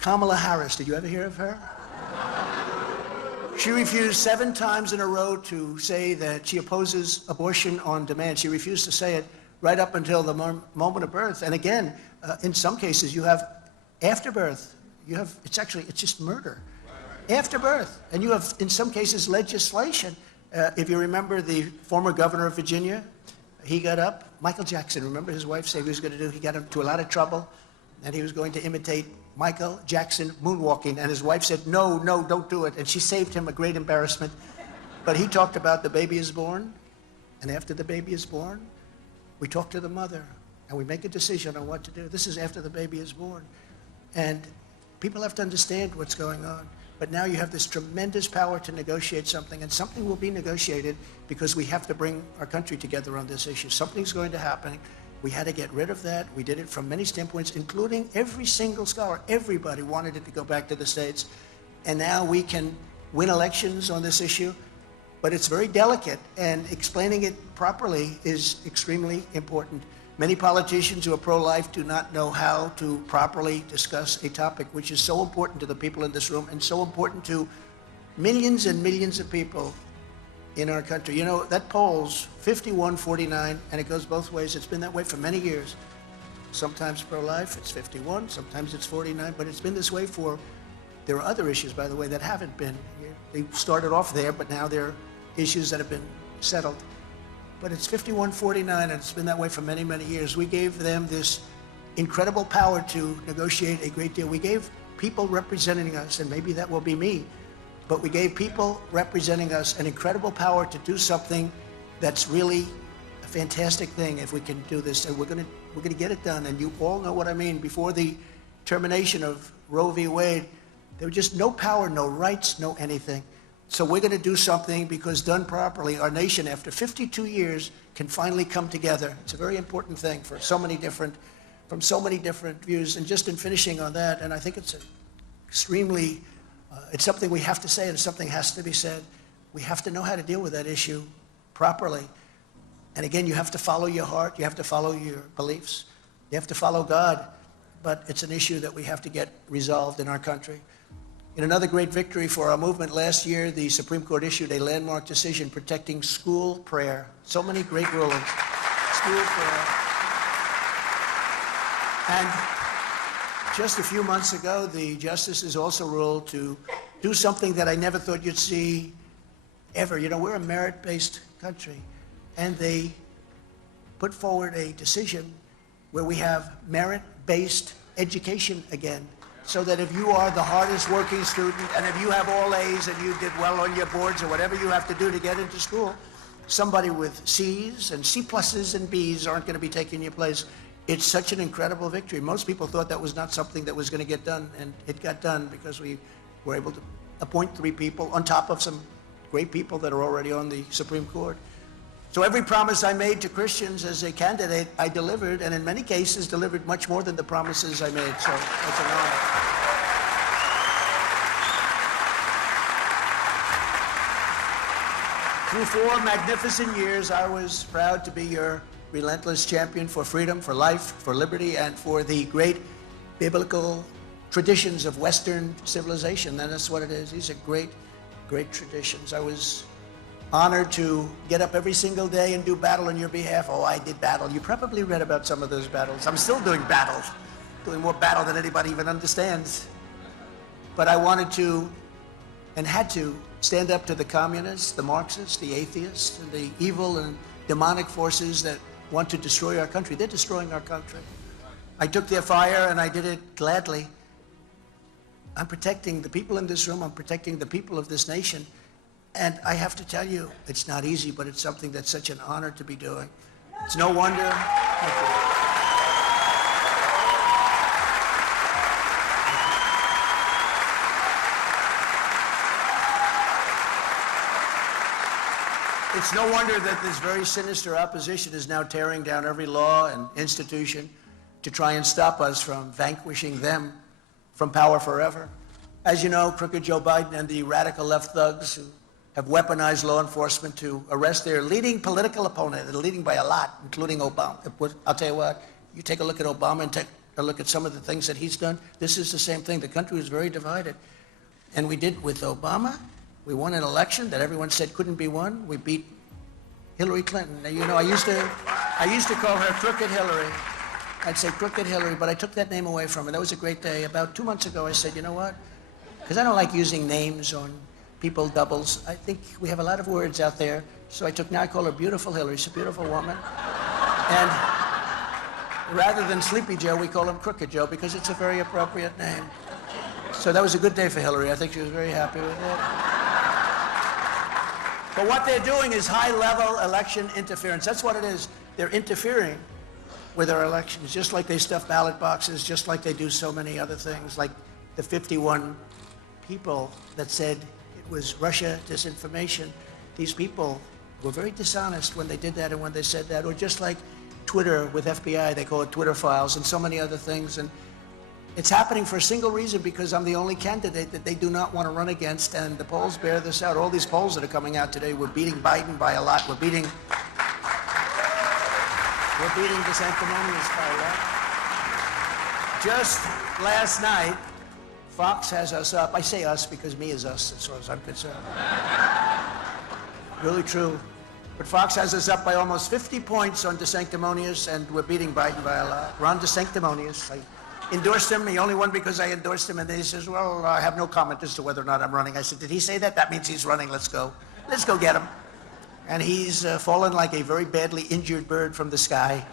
Kamala Harris. Did you ever hear of her? She refused 7 times in a row to say that she opposes abortion on demand. She refused to say it right up until the moment of birth. And again, in some cases, you have after birth. It's just murder. After birth. And you have, in some cases, legislation. If you remember the former governor of Virginia, he got up, Michael Jackson, remember his wife said he was going to do, he got into a lot of trouble, and he was going to imitate Michael Jackson moonwalking, and his wife said, no, don't do it, and she saved him a great embarrassment. But he talked about the baby is born, and after the baby is born, we talk to the mother, and we make a decision on what to do. This is after the baby is born. And people have to understand what's going on. But now you have this tremendous power to negotiate something, and something will be negotiated because we have to bring our country together on this issue. Something's going to happen. We had to get rid of that. We did it from many standpoints, including every single scholar. Everybody wanted it to go back to the states. And now we can win elections on this issue, but it's very delicate, and explaining it properly is extremely important. Many politicians who are pro-life do not know how to properly discuss a topic which is so important to the people in this room and so important to millions and millions of people in our country. You know, that poll's 51-49, and it goes both ways. It's been that way for many years. Sometimes pro-life, it's 51, sometimes it's 49, but it's been this way there are other issues, by the way, that haven't been. They started off there, but now there are issues that have been settled. But it's 51-49, and it's been that way for many, many years. We gave them this incredible power to negotiate a great deal. We gave people representing us, and maybe that will be me, but we gave people representing us an incredible power to do something that's really a fantastic thing if we can do this, and we're gonna get it done. And you all know what I mean. Before the termination of Roe v. Wade, there was just no power, no rights, no anything. So we're going to do something because done properly, our nation, after 52 years, can finally come together. It's a very important thing from so many different views. And just in finishing on that, and I think it's it's something we have to say, and something has to be said. We have to know how to deal with that issue properly. And again, you have to follow your heart. You have to follow your beliefs. You have to follow God. But it's an issue that we have to get resolved in our country. In another great victory for our movement last year, the Supreme Court issued a landmark decision protecting school prayer. So many great rulings. School prayer. And just a few months ago, the justices also ruled to do something that I never thought you'd see ever. You know, we're a merit-based country, and they put forward a decision where we have merit-based education again. So that if you are the hardest working student, and if you have all A's and you did well on your boards or whatever you have to do to get into school, somebody with C's and C pluses and B's aren't going to be taking your place. It's such an incredible victory. Most people thought that was not something that was going to get done, and it got done because we were able to appoint 3 people on top of some great people that are already on the Supreme Court. So every promise I made to Christians as a candidate, I delivered, and in many cases delivered much more than the promises I made. So that's an honor. Through 4 magnificent years, I was proud to be your relentless champion for freedom, for life, for liberty, and for the great biblical traditions of Western civilization. And that's what it is. These are great, great traditions. I was honored to get up every single day and do battle on your behalf. Oh, I did battle. You probably read about some of those battles. I'm still doing battles, doing more battle than anybody even understands. But I wanted to and had to stand up to the communists, the Marxists, the atheists, and the evil and demonic forces that want to destroy our country. They're destroying our country. I took their fire, and I did it gladly. I'm protecting the people in this room. I'm protecting the people of this nation. And I have to tell you, it's not easy, but it's something that's such an honor to be doing. It's no wonder. It's no wonder that this very sinister opposition is now tearing down every law and institution to try and stop us from vanquishing them from power forever. As you know, crooked Joe Biden and the radical left thugs who have weaponized law enforcement to arrest their leading political opponent, and leading by a lot, including Obama. I'll tell you what, you take a look at Obama and or look at some of the things that he's done. This is the same thing. The country was very divided. And we did with Obama. We won an election that everyone said couldn't be won. We beat Hillary Clinton. Now, you know, I used to call her Crooked Hillary. I'd say Crooked Hillary, but I took that name away from her. That was a great day. About 2 months ago, I said, you know what? Because I don't like using names on people doubles. I think we have a lot of words out there. So now I call her Beautiful Hillary. She's a beautiful woman. And rather than Sleepy Joe, we call him Crooked Joe because it's a very appropriate name. So that was a good day for Hillary. I think she was very happy with it. But what they're doing is high-level election interference. That's what it is. They're interfering with our elections, just like they stuff ballot boxes, just like they do so many other things, like the 51 people that said it was Russia disinformation. These people were very dishonest when they did that and when they said that, or just like Twitter with FBI, they call it Twitter files, and so many other things. And it's happening for a single reason, because I'm the only candidate that they do not want to run against, and the polls bear this out. All these polls that are coming out today, we're beating Biden by a lot. We're beating DeSanctimonious by a lot. Just last night, Fox has us up. I say us because me is us, as far as I'm concerned. Really true. But Fox has us up by almost 50 points on DeSanctimonious, and we're beating Biden by a lot. Ron DeSanctimonious. I endorsed him. He only won because I endorsed him. And then he says, well, I have no comment as to whether or not I'm running. I said, did he say that? That means he's running. Let's go. Let's go get him. And he's fallen like a very badly injured bird from the sky.